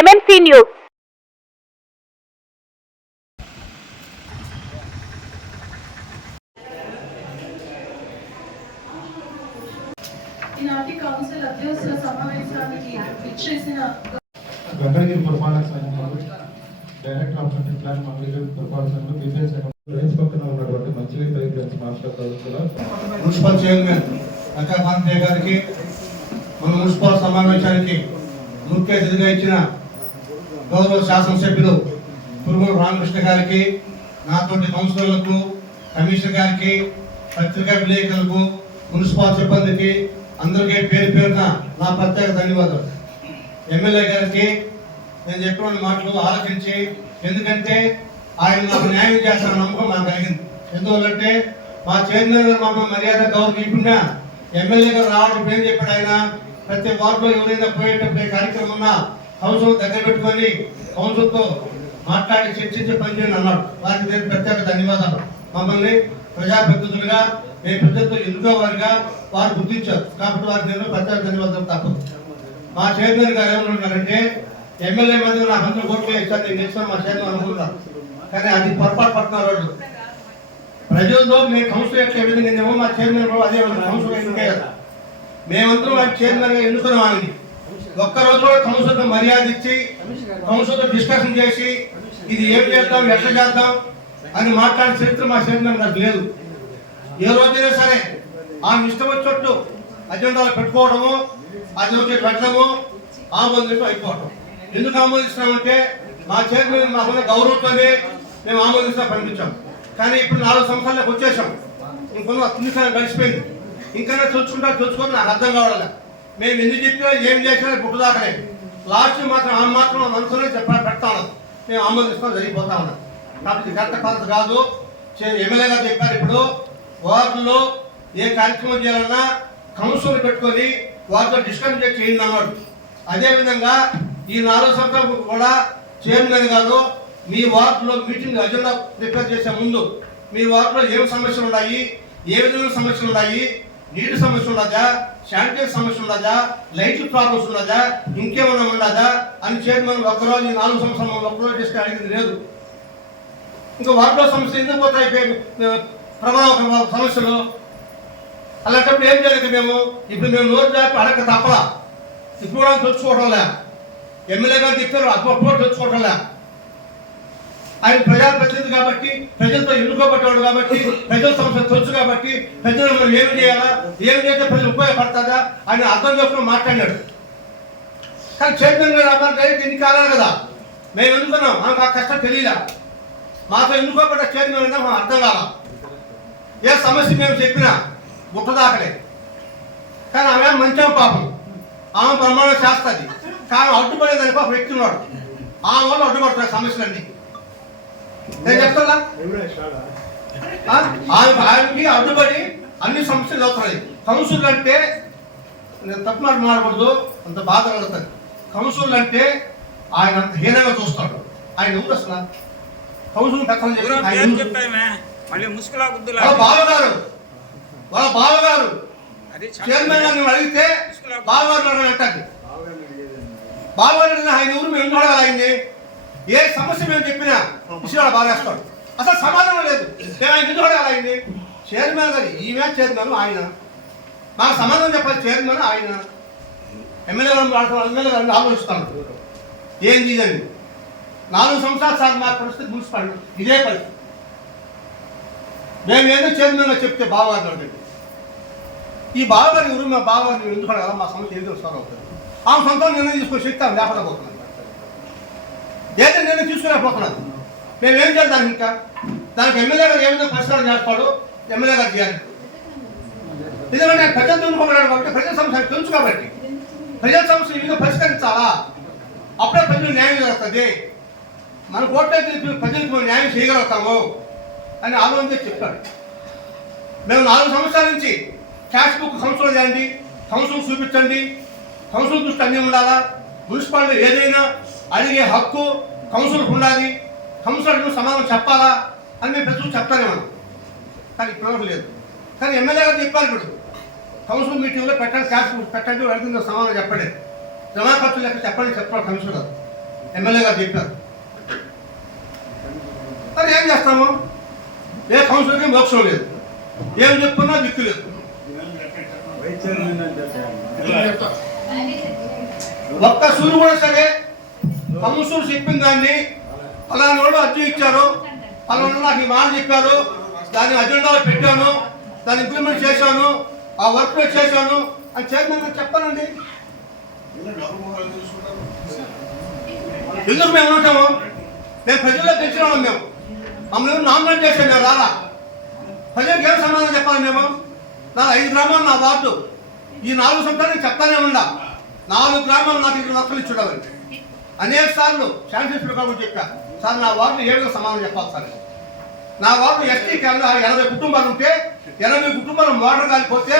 MMC news ఈనాటి council అధ్యక్షుల సమావేశానికి ఇచ్చేసిన వెంకటగిరి పురపాలక సంఘంలో director of central plan Mangalagiri పురపాలక బీపీఎస్ రైస్ పక్కన ఉన్నటువంటి పైప్ లైన్స్ మాస్టర్ కూడా మున్సిపల్ చైర్మన్ లకాకాంతయ్య గారికి మన మున్సిపల్ సమావేశానికి ముఖ్య అతిథిగా ఇచ్చిన గౌరవ శాసనసభ్యులు పురుగుల రామకృష్ణ గారికి నాతోటి కౌన్సిలర్లకు కమిషనర్ గారికి పత్రికా విలేకరులకు మున్సిపాల్ సిబ్బందికి అందరికీ పేరు పేరున నా ప్రత్యేక ధన్యవాదాలు. ఎమ్మెల్యే గారికి నేను చెప్పిన మాటలు ఆలోచించి ఎందుకంటే ఆయన నాకు న్యాయం చేస్తాన నమ్మకం నాకు కలిగింది. ఎందువల్లంటే మా చైర్మన్ గారు మా మర్యాద గౌరవం ఇప్పుడున్నా ఎమ్మెల్యే గారు రావడం ఏం చెప్పాడు ఆయన. ప్రతి వార్డులో ఎవరైనా పోయేటప్పుడు కార్యక్రమం ఉన్నా కౌన్సిల్ దగ్గర పెట్టుకొని కౌన్సిల్తో మాట్లాడి చర్చించి పనిచేయని అన్నాడు. వారికి నేను ప్రత్యేక ధన్యవాదాలు. మమ్మల్ని ప్రజాప్రతినిధులుగా మేము ప్రజలతో ఎన్నుకోవాలిగా వారు గుర్తించారు. కాబట్టి వారికి నేను ప్రత్యేక ధన్యవాదాలు తప్పదు మా చైర్మన్ గారు ఉన్నారంటే ఎమ్మెల్యే మంది నాకు అందరూ కోట్లు ఇచ్చారు నేను ఇస్తాను మా చైర్మన్ అనుకుంటున్నాను కానీ అది పొరపాటు పడుతున్నారు వాళ్ళు ప్రజలతో మేము కౌన్సిల్ యొక్క విధంగా ఏమో మా చైర్మన్ అదే కౌన్సిల్ ఎన్నికే కదా మేమందరం మా ఎన్నుకున్నాం ఆయనకి ఒక్క రోజు కూడా కౌన్సిల్తో మర్యాద ఇచ్చి కౌన్సిల్తో డిస్కషన్ చేసి ఇది ఏం చేద్దాం ఎట్లా చేద్దాం అని మాట్లాడే చరిత్ర మా చైర్మన్ గారికి లేదు. ఏ రోజైనా సరే ఆమె ఇష్టం వచ్చినట్టు అజెండాలు పెట్టుకోవడము అది వచ్చి పెట్టడము ఆమోదించడం అయిపోవడం ఎందుకు ఆమోదిస్తున్నామంటే మా చైర్మన్ మాకున్న గౌరవంతోనే మేము ఆమోదిస్తా పంపించాం. కానీ ఇప్పుడు నాలుగు సంవత్సరాలకు వచ్చేసాం. ఇంకొన్న సార్ గడిచిపోయింది. ఇంకా తెలుసుకుంటా చూసుకొని నాకు అర్థం కావాలి మేము ఎందుకు చెప్పినా ఏం చేసినా పుట్టుదాకలే లాస్ట్ మాత్రం ఆ మాత్రం మనసులో చెప్ప పెడతాను మేము ఆమోదిస్తాం జరిగిపోతా ఉన్నాం. కాబట్టి కరెక్ట్ పద్ధతి కాదు చే- ఎమ్మెల్యే గారు చెప్పారు ఇప్పుడు వార్డులో ఏ కార్యక్రమం చేయాలన్నా కౌన్సిల్ పెట్టుకొని వారితో డిస్కస్ చేసి చేయండి అన్నాడు. అదేవిధంగా ఈ నాలుగు సంవత్సరాలు కూడా చైర్మన్ గారు మీ వార్డులో మీటింగ్ అజెండా ప్రిపేర్ చేసే ముందు మీ వార్డులో ఏం సమస్యలు ఉన్నాయి ఏ విధమైన సమస్యలు ఉన్నాయి నీటి సమస్య ఉన్నదా శానిటరీ సమస్య ఉన్నదా లైట్ ప్రాబ్లమ్స్ ఉన్నదా ఇంకేమైనా ఉన్నదా అని చైర్మన్ ఒకరోజు ఈ నాలుగు సంవత్సరాలు ఒకరోజు చేస్తే అడిగింది లేదు. ఇంకా వార్డులో సమస్య ఎందుకు పోతాయి ప్రభావ ప్రమాద సమస్యలు? అలాంటప్పుడు ఏం చేయలేదు మేము? ఇప్పుడు మేము నోరు జాపి అడగ తప్పలా ఇప్పుడు కూడా తెచ్చుకోవడంలే ఎమ్మెల్యే గారు చెప్పారు అప్పుడు తెచ్చుకోవడంలే ఆయన ప్రజాప్రతినిధి కాబట్టి ప్రజలతో ఎన్నుకోబడ్డాడు కాబట్టి ప్రజల సమస్య తెలుసు కాబట్టి ప్రజలు మనం ఏమి చేయాలా? ఏమి చేస్తే ప్రజలు ఉపయోగపడతాదా అని అర్థం చేసుకుని మాట్లాడాడు కానీ చైర్మన్ గారు అమ్మారు ఎన్ని కాలాలు కదా. మేము ఎన్నుకున్నాం. మాకు ఆ కష్టం తెలియదా మాతో ఎన్నుకోబడ్డ చైర్మన్ అంటే మాకు అర్థం కాల. ఏ సమస్య మేము చెప్పినా ముట్టదాకలే. కానీ ఆమె మంచి పాపం. ఆమె ప్రమాణం చేస్తుంది కానీ అడ్డుపడేదని పాపం వ్యక్తి ఉన్నాడు. ఆమె వాళ్ళు అడ్డుపడుతున్నాయి సమస్యలన్నీ. నేను చెప్తున్నా ఆ? ఆమె ఆమెకి అడ్డుపడి అన్ని సమస్యలు అవుతున్నాయి కౌన్సిల్ అంటే నేను తప్పు మాట మాడకూడదు అంత బాధ కలుగుతుంది. కౌన్సిల్ అంటే ఆయన అంత హీనంగా చూస్తాడు. ఆయన ఊరు అసలు? కౌన్సిల్ పెత్తనం చెప్పి వాళ్ళ బావగారు. వాళ్ళ బావగారు. చైర్మన్ గారిని అడిగితే బావగారు బావగారు ఆయన ఊరు మేము అడగాలి ఆయన్ని. ఏ సమస్య మేము చెప్పినా విషయాలు బాగేస్తాడు అసలు సమాధానం లేదు. మేము ఆయన ఎందుకు అలా ఆయన్ని చైర్మన్ గారు ఈమె చైర్మన్ ఆయన. మాకు సమాధానం చెప్పాలి చైర్మన్ ఆయన. ఎమ్మెల్యే గారు ఎమ్మెల్యే గారిని ఆలోచిస్తాను ఏం చేయండి నాలుగు సంవత్సరాలు సార్ మా పరిస్థితి మున్సిపాలిటీ ఇదే పరిస్థితి మేము ఏదో చైర్మన్ చెప్తే బావగారు అడిగాడు. ఈ బావగారి ఎవరు? మా బావగారు ఎందుకు అడగాలి? మా సమస్య ఏదో సార్ అవుతుంది ఆమె సొంతం నిర్ణయం తీసుకొని శక్తి ఆమె లేకుండా పోతున్నాను ఏదో నిర్ణయం చూసుకునేపోతున్నాను. మేము ఏం చేద్దాం ఇంకా? దానికి ఎమ్మెల్యే గారు ఏమైనా పరిష్కారం చేస్తాడు? ఎమ్మెల్యే గారు చేయాలి. ఎందుకంటే ప్రజలు తెలుసుకోమన్నాడు కాబట్టి ప్రజల సమస్య తెలుసు కాబట్టి ప్రజల సమస్య ఈ పరిష్కరించాలా? అప్పుడే ప్రజలు న్యాయం జరుగుతుంది. మన కోట్లకి ప్రజలకు న్యాయం చేయగలుగుతాము అని ఆలోచన చెప్పాడు. మేము నాలుగు సంవత్సరాల నుంచి క్యాష్ బుక్ కౌన్సిల్ చేయండి కౌన్సిల్ చూపించండి. కౌన్సిల్ దృష్టి అన్నీ ఉండాలా? మున్సిపాలిటీ ఏదైనా అడిగే హక్కు కౌన్సిల్కి ఉండాలి. కౌన్సిలర్కి సమాధానం చెప్పాలా అని మేము ప్రజలు చెప్తానే మనం కానీ ఇప్పుడు లేదు కానీ ఎమ్మెల్యే గారు చెప్పారు ఇప్పుడు. కౌన్సిల్ మీటింగ్లో పెట్టండి క్యాష్ పెట్టండి అడిగిన సమాధానం చెప్పండి. జమా ఖర్చు లెక్క చెప్పండి చెప్పాలి కమిషనర్ గారు. ఎమ్మెల్యే గారు చెప్పారు. మరి ఏం చేస్తాము? ఏ కౌన్సిలర్కి మోక్షం లేదు. ఏం చెప్పుకున్నా దిక్కు లేదు. ఒక్క సూర్యు కూడా సరే కమిషన్ చెప్పిన దాన్ని ఫలానా వాళ్ళు అర్జీ ఇచ్చారు. ఫలానా నాకు ఈ మాట చెప్పారు. దాన్ని అజెండాలో పెట్టాను. దాన్ని ఇంప్లిమెంట్ చేశాను. ఆ వర్క్ చేశాను. అని చైర్మన్ చెప్పానండి. ఎందుకు మేము ఉంటాము మేము ప్రజల్లో తెచ్చిన వాళ్ళం మేము. మమ్మల్ని నామినేట్ చేశాను మేము రాలా. ప్రజలకు ఏం సమాధానం చెప్పాలి మేము? నా ఐదు గ్రామాలు నా వార్డు. ఈ నాలుగు సంవత్సరాలు చెప్తానే ఉండా నాలుగు గ్రామాలు నాకు ఇక్కడ లక్షలు ఇచ్చుడవని. అనేక సార్లు శాంతిస్టర్ కాబట్టి చెప్పా సార్ నా వార్డు ఏడుగా సమాధానం చెప్పాలి సార్. నా వార్డు ఎస్టీ ఎనభై కుటుంబాలు ఉంటే ఎనభై కుటుంబాలు మోడర్ కాలిపోతే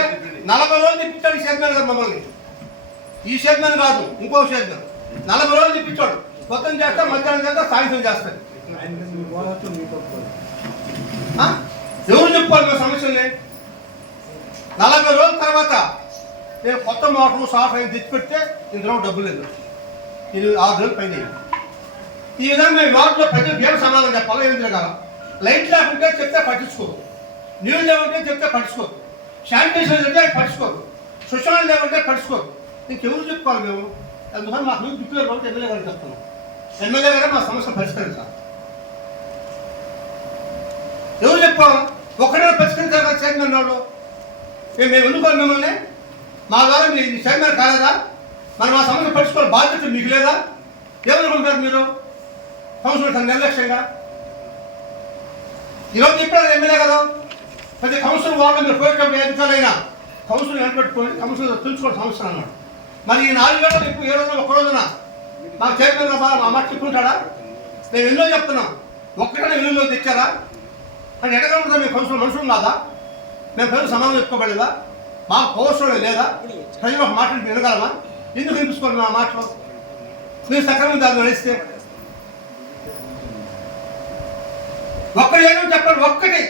నలభై రోజులు తిప్పించాడు ఈ చైర్మన్ గారు మమ్మల్ని. ఈ చైర్మన్ కాదు ఇంకో చైర్మన్. నలభై రోజులు తిప్పించాడు మొత్తం చేస్తా మధ్యాహ్నం చేస్తా సాయంత్రం చేస్తాడు. ఎవరు చెప్పుకోవాలి మా సమస్యల్ని? నలభై రోజుల తర్వాత నేను కొత్త మోటార్ సాఫ్ట్వేర్ తెచ్చిపెడితే ఇందులో డబ్బు లేదు. ఇది ఆరు రోజులు పైన ఈ విధంగా మేము వాటిలో ప్రజలు ఏం సమాధానం చెప్పాలో ఏం తిరగాల లైట్ లేకుంటే చెప్తే పట్టించుకోరు. నీళ్ళు లేకుంటే చెప్తే పట్టించుకోరు. శానిటేషన్ అంటే పట్టించుకోరు. సుశాలు లేకుంటే పట్టించుకోరు. ఎవరు చెప్పుకోవాలి మేము? అందుకని మాకు మీకు దిక్కులేదు కాబట్టి ఎమ్మెల్యే గారికి చెప్తున్నాం. ఎమ్మెల్యే గారే మా సమస్య పరిష్కరించాలి ఎవరు చెప్పుకోవాలి? ఒక్కడే పరిష్కరించాలి కదా చైర్మన్ వాళ్ళు మేము మేము మిమ్మల్ని? మా ద్వారా మీ చైర్మన్ కాలేదా? మరి మా సమస్య పట్టించుకోవాలి బాధ్యత మీకు లేదా? ఏమనుకుంటారు మీరు? కౌన్సిలర్ తన నిర్లక్ష్యంగా? ఈరోజు చెప్పారు ఎమ్మెల్యే కదా? ప్రతి కౌన్సిల్ వాళ్ళు మీరు పోయేటప్పుడు ఏ కౌన్సిల్ వెనపెట్టుకోండి కౌన్సిల్ తెలుసుకోవడం సమస్య అన్నాడు. మరి ఈ నాలుగు గంటలు ఇప్పుడు ఏ రోజున ఒక రోజున? మాకు చైర్మన్ గారు మా మాట చెప్పుకుంటాడా? మేము ఎన్నో చెప్తున్నాం. ఒక్కడనే ఇల్లులో తెచ్చారా? అని ఎడగలుగుతా మీ కౌన్సిల్ మనుషులు కాదా? మేము ప్రజలు సమాధానం చెప్పుకోబడలేదా? మాకు పౌరుషం లేదా? ప్రజలు ఒక మాట వినగలమా? ఎందుకు వినిపించుకోవాలి నా మాటలు నేను సక్రమంగా దాన్ని నడిస్తే ఒక్కటి ఏదో చెప్పండి ఒక్కటి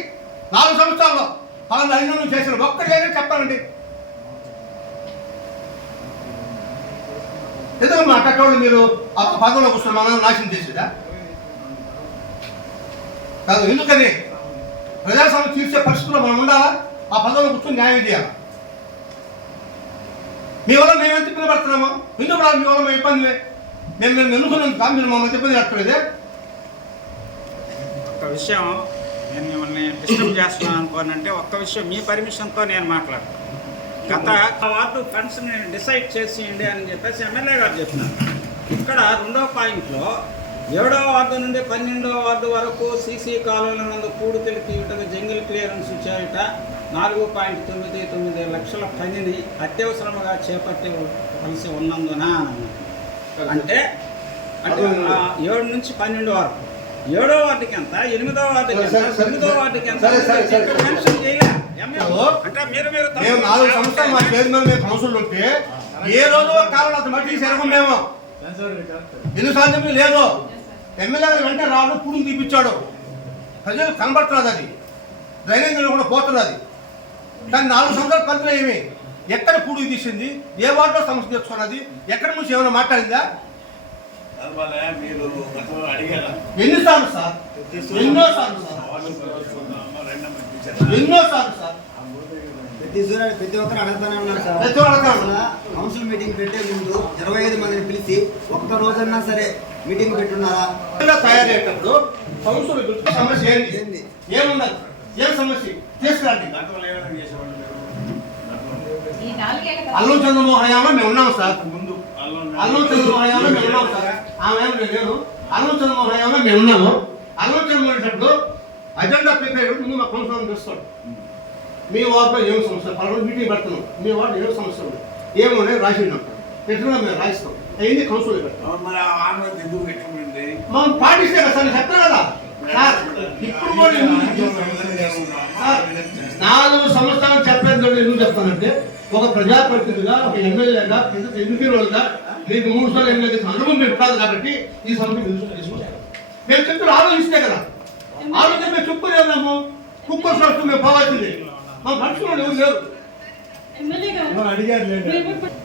నాలుగు సంవత్సరాల్లో పలానా ఐదు చేసిన ఒక్కటి ఏదో చెప్పాలండి ఎందుకు మాట్లాడేవాళ్ళు మీరు ఆ పదంలో కూర్చొని మనం నాశనం చేసేదా? కాదు ఎందుకని? ప్రజా సమస్య తీర్చే పరిస్థితుల్లో మనం ఉండాలా? ఆ పదంలో కూర్చొని న్యాయం చేయాలి? మీ వల్ల మేము ఎంత ఇబ్బంది పడుతున్నాము ఎందుకు రాదు మీ వల్ల మేము ఇబ్బంది మేము మేము ఎన్నుకున్నందుకు మీరు మమ్మల్ని ఇబ్బంది పట్టలేదే ఒక్క విషయం నేను మిమ్మల్ని డిస్టర్బ్ చేస్తున్నాను అనుకోనంటే ఒక్క విషయం మీ పర్మిషన్తో నేను మాట్లాడతాను. గత వార్డు ఫండ్స్ నేను డిసైడ్ చేసేయండి అని చెప్పేసి ఎమ్మెల్యే గారు చెప్తున్నారు ఇక్కడ రెండో పాయింట్లో ఏడో వార్డు నుండి పన్నెండో వార్డు వరకు సీసీ కాలువల నందు పూడికలు తీయుటకు జంగిల్ క్లియరెన్స్ చేయుట నాలుగు పాయింట్ తొమ్మిది తొమ్మిది లక్షల పనిని అత్యవసరముగా చేపట్టవలసి ఉన్నందున. అంటే అంటే ఏడు నుంచి పన్నెండు వరకు. ఏడో వార్డుకి ఎంత? ఎనిమిదో వార్డుకి ఎంత? తొమ్మిదో వార్డుకి ఎంత. మెన్షన్ చేయలే. అంటే మీరు మీరు నాలుగు సంవత్సరాలు మా మేము కౌన్సిల్ ఉంటే ఏ రోజు కాలం మట్టి మేము? లేదు. ఎమ్మెల్యే వెంటనే రావడం పురుగు తీపిచ్చాడు. ప్రజలు కనబడుతున్నది అది. డ్రైనేజ్ కూడా పోతున్నది అది. కానీ నాలుగు సంవత్సరాల పరిధిలో ఏమి? ఎక్కడ పురుగు తీసింది? ఏ వార్డులో సమస్య తెచ్చుకున్నది? ఎక్కడ నుంచి ఏమైనా మాట్లాడిందా? ఎన్నిసార్లు సార్? ఎన్నోసార్లు సార్? ఎన్నోసార్లు సార్? ప్రతి సూర్యుడు ప్రతి ఒక్కరు అడుగుతానే ఉన్నారు సార్. కౌన్సిల్ మీటింగ్ పెట్టే ముందు ఇరవై ఐదు మందిని పిలిచి ఒక్క రోజన్నా సరే మీటింగ్ పెట్టున్నారా? తయారయ్యేటప్పుడు కౌన్సిల్ సమస్య ఏంటి? ఏమున్నది? ఏం సమస్య? తీసుకురండి గతంలో ఏమైనా చేసేవాళ్ళు అల్లం చంద్రమోహన్ మేము ఉన్నాం సార్. ముందు అల్లం చంద్రమోహన్ మేము ఉన్నాం సార్. ఆమె ఏం లేదు అల్లం చంద్రమోహన్ మేము ఉన్నాము. అల్లం చంద్రమోహన్ అజెండా ప్రిపేర్ ముందు మా కౌన్సిలర్ చూస్తాడు. మీ వార్డులో ఏం సమస్య? పలానా మీటింగ్ పెడుతున్నాం. మీ వార్డు ఏం సమస్య ఉంది? ఏమున్నాయి రాసి ఉంటాం ఎట్లా మేము రాయిస్తాం. అయింది కౌన్సిల్ పెడతాం మనం పాటిస్తే కదా సార్ చెప్తాను కదా. సార్ ఇప్పుడు నాలుగు సంవత్సరాలు చెప్పేది ఎందుకు చెప్తానంటే ఒక ప్రజాప్రతినిధిగా ఒక ఎమ్మెల్యేగా ఎన్నికలుగా మీకు మూడు సార్లు ఎమ్మెల్యే అనుభవం మీకు కాదు కాబట్టి ఈ సమస్య మీరు మేము చెప్తున్న ఆలోచిస్తే కదా. ఆలోచన మేము చెప్పుకునేదాము కుక్క వస్తూ మేము పోవాల్సింది. మా మనుషులు ఎవరు లేరు.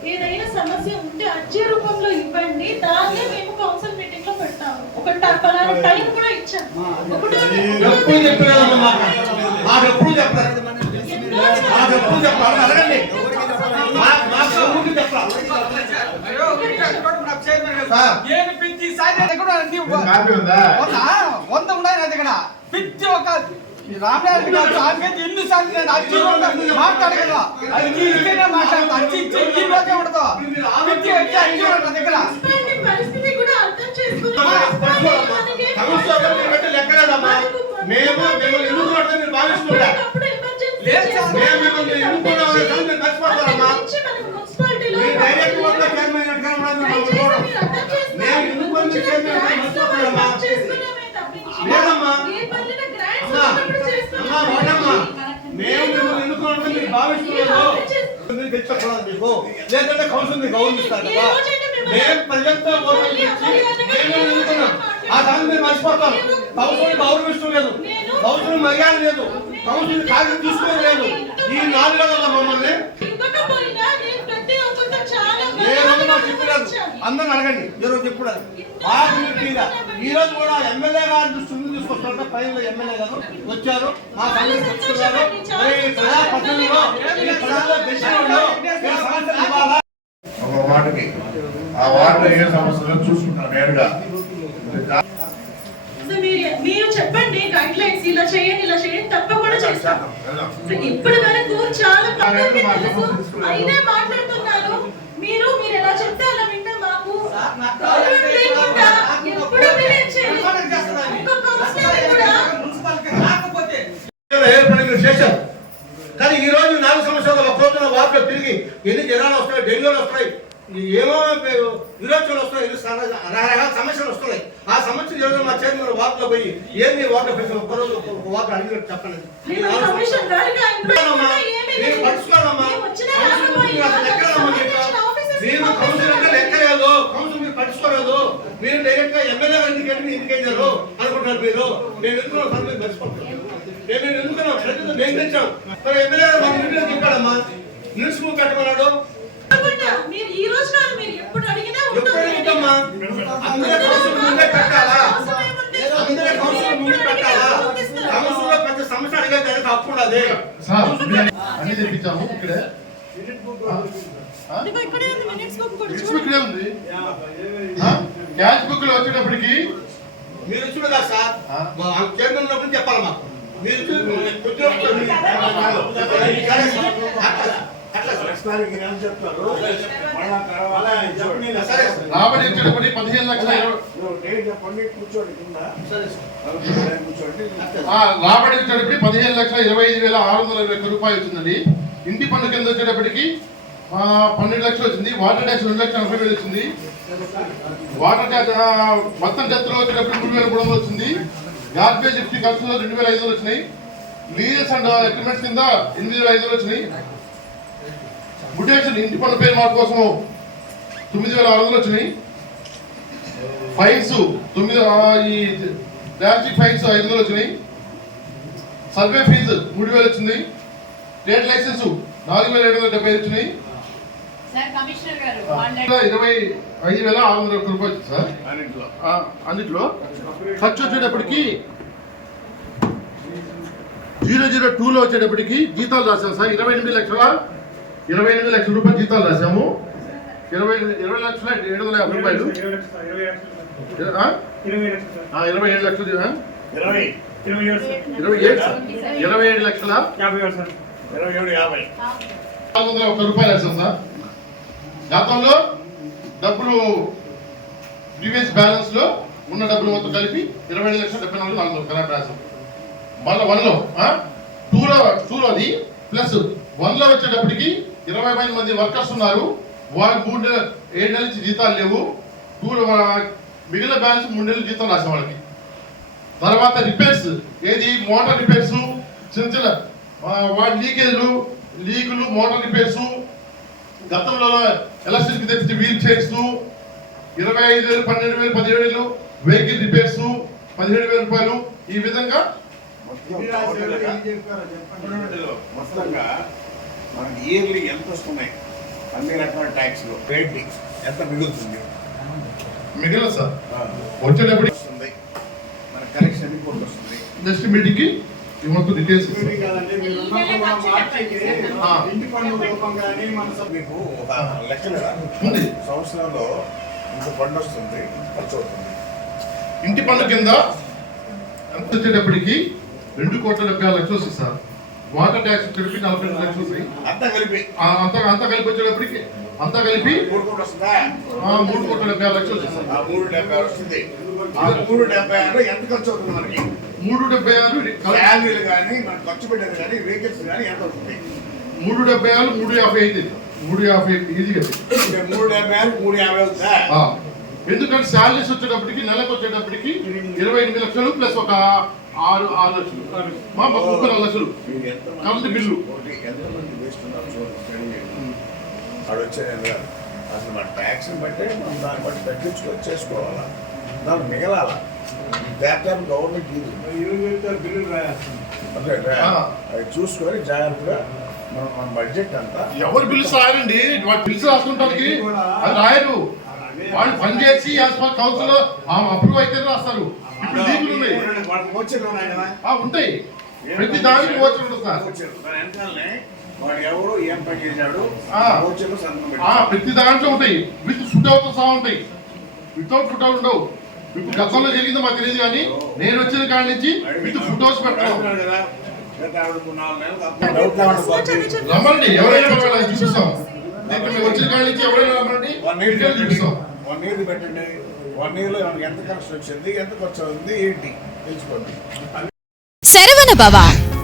ఏదైనా సమస్య ఉంటే అర్జీ రూపంలో ఇవ్వండి. దాన్నే మేము కౌన్సిల్ మీటింగ్లో పెడతాము. ఒక ట- పలానా టైం కూడా ఇచ్చాం. ఒకటో ఎప్పుడు చెప్పలేదమ్మా మాకు మాకు ఎప్పుడు చెప్పలేదు మాకు ఎప్పుడు చెప్పాలి అడగండి మా- మాకు ఎప్పుడు చెప్పాలి సార్. ఏమి పిచ్చి సాయి దగ్గర? కూడా నీవు కాపీ ఉందా వంద వంద ఉన్నాయి నా దగ్గర పిచ్చి ఒక ఈ రామనాథ్ గారు ఆమె ఎన్ని సార్లు నేను అచ్చి మాట్లాడగలను అచ్చి ఇస్తేనే మాట్లాడతా అచ్చి ఇచ్చి ఈ రోజే ఉండదు పిచ్చి వచ్చి అచ్చి ఉండదు దగ్గర మున్సిపాలిటీ పరిస్థితి కూడా అర్థం లెక్కలేదమ్మా మేము మిమ్మల్ని కొడతాం మీరు. చేస్తే మేము మిమ్మల్ని సంగతి మీరు మర్చిపోతారమ్మా మీరు డైరెక్ట్ వద్ద చైర్మన్. మేము ఎన్నుకున్న వచ్చిన చైర్మన్ మర్చిపోతారమ్మా? లేదమ్మా. అమ్మా, వాడమ్మా. మేము మిమ్మల్ని ఎన్నుకున్నాం మీరు భావిస్తున్నారు. మీరు తెచ్చుకోవాలి మీకు? లేదంటే కౌన్సిల్ మీకు గౌరవిస్తారు కదా మేము ప్రజలతో మేము ఎన్నుకున్నాం. ఆ మీరు మర్చిపోతాం. కౌన్సిల్ గౌరవిస్తలేదు కౌన్సిల్ మర్యాద లేదు. కౌన్సిల్ కాగితం తీసుకోలేదు ఈ నాలుగు మమ్మల్ని ఏ రోజు మాకు చెప్పలేదు. అందరిని అడగండి. ఏ రోజు చెప్పలేదు మాకు మీరు తీరా. ఈ రోజు కూడా ఎమ్మెల్యే గారి దృష్టిని తీసుకొస్తుంటే పైన ఎమ్మెల్యే గారు వచ్చారు. మా సంగతి ఈ ప్రజల్లో ఒక వార్డుకి. ఆ వార్డు ఏ సమస్యలు చూసుకుంటాం నేరుగా. మీరు చెప్పండి గైడ్ లైన్స్ ఇలా చేయండి ఇలా చేయండి తప్పకుండా చేస్తాం. ఇప్పటి వరకు చాలా అయినా మాట్లాడుతున్నారు మీరు మీరు ఎలా చెప్తే అలా వింటే. మాకు ఎప్పుడు ఏర్పడిన చేశారు. కానీ ఈ రోజు నాలుగు సంవత్సరాలు ఒక రోజున వార్డులో తిరిగి ఎన్ని జనాలు వస్తాయి డెంగ్యూలు వస్తాయి ఏమో విరోచనలు వస్తాయి ఎన్ని రకరకాల సమస్యలు వస్తున్నాయి. ఆ సమస్యలు ఈరోజు మా చైర్మన్ వార్డులో పోయి ఏంది వార్డులో పెట్టి ఒక రోజు ఒక వార్డు అడిగినట్టు చెప్పండి నేను నాలుగు కమిషన్ సంవత్సరాలు. గారికి ఆ ఇంప్లాయ్ అమ్మా, కూడా ఏమీ మీరు లేదు. పట్టుకోవాలమ్మా. మేము వచ్చినా కౌన్సిల్ మీరు మీకు. కి మీరు కౌన్సిల్ అంటే లెక్కలేదు. కౌన్సిల్ మీరు పట్టుకోలేదు మీరు డైరెక్ట్గా ఎమ్మెల్యే గారు ఎందుకు వెళ్ళి ఎందుకు వెళ్ళారు అనుకుంటారు మీరు. మేము సార్ మీరు మర్చిపోతారు మేము ఎందుకున్నాం ప్రజలు మేము తెచ్చాం మరి ఎమ్మెల్యే గారు మన ఇంటిలో చెప్పాడమ్మా న్యూస్ బుక్ కట్టమన్నాడు. తప్పకుండా. మీరు ఈ రోజు కాదు మీరు ఎప్పుడు అడిగినా ఎప్పుడు. అడుగుతామ్మా అందరూ కౌన్సిల్ ముందే పెట్టాలా అవసరం ఏముంది? అందరూ కౌన్సిల్ ముందు పెట్టాలా కౌన్సిల్లో పెద్ద సమస్య అడిగే సార్ మేము అన్ని తెప్పించాము ఇక్కడే. ఇక్కడే ఉంది మినిట్స్ బుక్ కూడా మిక్స్ చూడండి. ఇక్కడే ఉంది. ఆ? క్యాష్ బుక్లో వచ్చేటప్పటికి మీరు కదా సార్? ఉన్నప్పుడు చెప్పాలి మాకు. మీరు. రాబడి వచ్చేటప్పటికి పదిహేను లక్షల చెప్పండి కూర్చోండి కింద. సరే సార్. రాబడి వచ్చేటప్పటికి పదిహేను లక్షల ఇరవై ఐదు వేల ఆరు వందల ఇరవై ఒక్క రూపాయలు వచ్చిందండి. ఇంటి పన్ను కింద వచ్చేటప్పటికి పన్నెండు లక్షలు వచ్చింది. వాటర్ ట్యాక్స్ రెండు లక్షల నలభై వేలు వచ్చింది. వాటర్ ట్యాక్స్ మొత్తం డెత్లో వచ్చేటప్పుడు మూడు వేల మూడు వందలు వచ్చింది. గార్బేజ్ ఫిఫ్టీ ఖర్చులో రెండు వేల ఐదు వందలు వచ్చినాయి. లీజెస్ అండ్ ఎక్విప్మెంట్స్ కింద ఎనిమిది వేల ఐదు వందలు వచ్చినాయి. ముటేషన్ ఇంటి పన్ను పేరు మార్పు కోసం తొమ్మిది వేల ఆరు వందలు వచ్చినాయి. ఫైన్స్ తొమ్మిది ఈ ప్లాస్టిక్ ఫైన్స్ ఐదు వందలు వచ్చినాయి. సర్వే ఫీజు మూడు వేలు వచ్చింది. ట్రేడ్ లైసెన్స్ నాలుగు వేల ఏడు వందల డెబ్బై ఐదు వచ్చినాయి. సార్ కమిషనర్ గారు వాళ్ళ ఇలా ఇరవై ఐదు వేల ఆరు వందల ఒక్క రూపాయలు వచ్చింది సార్. అన్నింటిలో. ఆ, అన్నిట్లో ఖర్చు వచ్చేటప్పటికి జీరో జీరో టూలో వచ్చేటప్పటికి జీతాలు రాశాము సార్. ఇరవై ఎనిమిది లక్షల ఇరవై ఎనిమిది లక్షల రూపాయలు జీతాలు రాశాము. ఇరవై ఇరవై లక్షల ఏడు వందల యాభై రూపాయలు. ఇరవై ఏడు లక్షలు ఆ? ఇరవై. ఇరవై ఏడు సార్? ఇరవై ఏడు లక్షల? ఇరవై ఏడు యాభై. వందల ఒక్క రూపాయలు వేసాం సార్. గతంలో డబ్బులు ప్రీవియస్ బ్యాలెన్స్లో ఉన్న డబ్బులు మొత్తం కలిపి ఇరవై ఐదు లక్షల డెబ్బై నాలుగు నాలుగు కరెక్ట్ రాసాం మళ్ళీ వన్లో టూలో టూలోది ప్లస్ వన్లో వచ్చేటప్పటికి ఇరవై మంది మంది వర్కర్స్ ఉన్నారు. వాళ్ళు మూడు నెలల ఏడు నెలల నుంచి జీతాలు లేవు. టూ మిగిలిన బ్యాలెన్స్ మూడు నెలలు జీతం రాసాం వాళ్ళకి. తర్వాత రిపేర్స్ ఏది? మోటార్ రిపేర్స్ చిన్న చిన్న వాటి లీకేజ్లు లీకులు మోటార్ రిపేర్స్ గతంలో ఎలక్ట్రిసిటీ తెచ్చి వీల్ చైర్స్ ఇరవై ఐదు వేలు పన్నెండు వేలు పదిహేడు వేలు వెహికల్ రిపేర్స్ పదిహేడు వేల రూపాయలు. ఈ విధంగా మొత్తంగా మనకి ఇయర్లీ ఎంత వస్తున్నాయి? అన్ని రకాల ట్యాక్స్లు పెయింటింగ్స్ ఎంత మిగులుతుంది? మిగిలిన సార్. వచ్చేటప్పుడు వస్తుంది. మన కలెక్షన్ రిపోర్ట్ వస్తుంది. నెక్స్ట్ మీటింగ్కి డీటెయిల్స్. ఇంటి పన్ను రూపం కానీ మన మీకు ఒక లెక్కలేదా ఉంది. సంవత్సరంలో ఇంత ఫండ్ వస్తుంది ఖర్చు అవుతుంది. ఇంటి పన్ను కింద ఎంత వచ్చేటప్పటికి రెండు కోట్ల డెబ్బై ఆరు లక్షలు వస్తుంది సార్. వాటర్ ట్యాక్స్ కలిపి నలభై రెండు లక్షలు వస్తాయి. అంతా కలిపి. ఆ, అంతా అంతా కలిపి వచ్చేటప్పటికి అంతా కలిపి మూడు కోట్లు వస్తుందా? మూడు కోట్ల డెబ్బై ఆరు లక్షలు మూడు డెబ్బై ఆరు వస్తుంది. ఆ మూడు డెబ్బై ఆరు ఎంత ఖర్చు అవుతుంది మనకి? మూడు డెబ్బై ఆరు శాలరీలు కానీ మనం ఖర్చు పెట్టేది కానీ వెహికల్స్ కానీ ఎంత అవుతుంది? మూడు డెబ్బై ఆరు మూడు యాభై అయితే మూడు యాభై ఈజీగా మూడు డెబ్బై ఆరు మూడు యాభై అవుతుందా? ఎందుకంటే శాలరీస్ వచ్చేటప్పటికి నెలకు వచ్చేటప్పటికి ఇరవై ఎనిమిది లక్షలు ప్లస్ ఒక ఆరు ఆరు లక్షలు. మా ముప్పై నాలుగు లక్షలు. Current bill. ఎంతమంది వేస్ట్ ఉన్నారు చూడండి స్టడీ చేయండి ఆడు వచ్చేది కాదు అసలు మన ట్యాక్స్ని బట్టే మనం దాన్ని బట్టి తగ్గించుకొని చేసుకోవాలా దానికి మిగలాల? దాని గవర్నమెంట్ ఇది. అదే చూసుకొని జాగ్రత్తగా మనం మన బడ్జెట్ అంతా ఎవరు బిల్స్ రాయాలండి? వాళ్ళు బిల్స్ రాసుకుంటానికి. అది రాయరు. వాళ్ళు పని చేసి యాజ్ పర్ కౌన్సిల్ అప్రూవ్ అయితే రాస్తారు. ఇప్పుడు లీగులు ఉన్నాయి. ఉంటాయి. ప్రతి దానికి వచ్చి ఉంటుంది సార్. వాడు ఎవరు ఏం పని చేశాడు ఆ. వచ్చారు సంతకం ఆ, పెట్టాడు. ప్రతి దాంట్లో ఉంటాయి. విత్ ఫుడ్ అవుట్ సహా ఉంటాయి. వితౌట్ ఫుడ్ అవుట్ ఉండవు. ఇప్పుడు గతంలో జరిగిందో మాకు తెలియదు కానీ నేను వచ్చిన కాడి నుంచి విత్ ఫుడ్ హౌస్ పోతుంది. రమ్మండి ఎవరైనా చూపిస్తాం. వచ్చిన కాడి నుంచి ఎవరైనా రమ్మండి వన్ ఇయర్ డీటెయిల్ చూపిస్తాం. వన్ ఇయర్ పెట్టండి. వన్ ఇయర్లో మనకి ఎంత కలెక్షన్ వచ్చింది ఎంత ఖర్చు అవుతుంది ఏంటి? తెలుసుకోండి. Saravana Bhava.